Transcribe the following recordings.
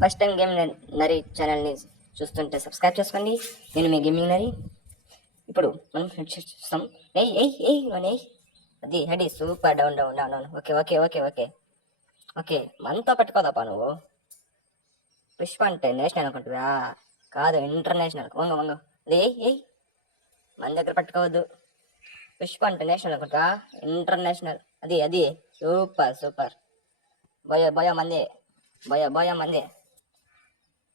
First time game Nari ఛానల్ని చూస్తుంటే subscribe చేసుకోండి. నేను మీ గేమింగ్ నరి. ఇప్పుడు మనం హెడ్ షాట్ చూస్తాం. అది head super. Down down down down. Okay okay okay okay okay మనతో పెట్టుకోదాపా నువ్వు. పుష్ప అంటే నేషనల్ అనుకుంటున్నా, కాదు ఇంటర్నేషనల్. వంగ వంగ అది మన దగ్గర పెట్టుకోవద్దు. పుష్ప అంటే నేషనల్ అనుకుంటా, ఇంటర్నేషనల్. అది అది సూపర్ సూపర్. భయ మందే, భయ మందే.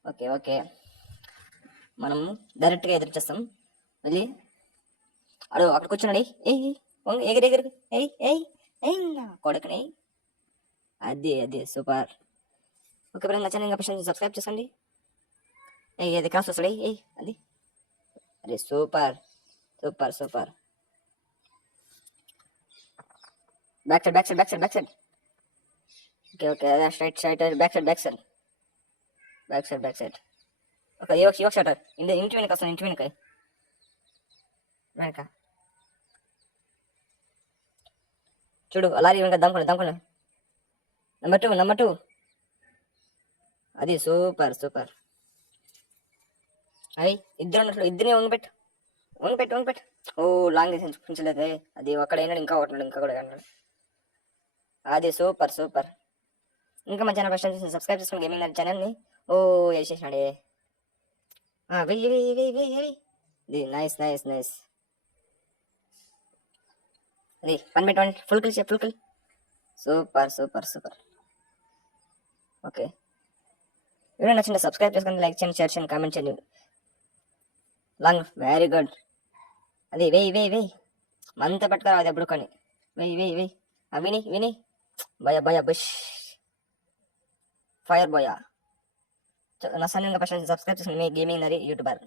ఓకే ఓకే మనం డైరెక్ట్గా ఎదురు చేస్తాం. మళ్ళీ అక్కడ కూర్చున్నాడు. ఎగిరి ఎగిరి కొడుకుని. అది అది సూపర్. ఓకే బ్రదర్, నచ్చిన ఇంకా పర్సన్ సబ్స్క్రైబ్ చేసుకోండి. అది క్రాస్ వస్తాడు. అది అరే super super super. Back side back side back side back side. Okay okay అదే straight straight back side back side back side back side. Okay యోక్ షాటర్ ఇంటి వెనక వస్తాను. ఇంటి వెనక చూడు, అలారీ వెనక దమ్ముకున్నా. Number two. అది సూపర్ సూపర్. అవి ఇద్దరు ఉన్నట్లు, ఇద్దరిని వంగిపెట్టు. ఓ లాంగ్ డిస్టెన్స్ ఉంచలేదే. అది ఒక్కడైనాడు, ఇంకా కూడా అన్నాడు. అది సూపర్ సూపర్. ఇంకా మా ఛానల్ ఫస్ట్ టైం సబ్స్క్రైబ్ చేసుకుని గేమింగ్ ఛానల్ని. ఓ వేసేసినాడే. వెయ్యి. ఇది నైస్. అది 1 full kill. Super. Okay video నచ్చింది సబ్స్క్రైబ్ చేసుకుని, లైక్ చేయండి, షేర్ చేయండి, కామెంట్ చేయండి. Long very good. అది వెయ్యి మనతో పెట్టుకోరా. అది ఎప్పుడు కొని వెయ్యి. విని భయ బుష్ ఫైర్ బోయా. నా సన్నింగ్ పర్సన్ సబ్స్క్రైబ్ చేసుకుని మీ గేమింగ్ నరి యూట్యూబర్.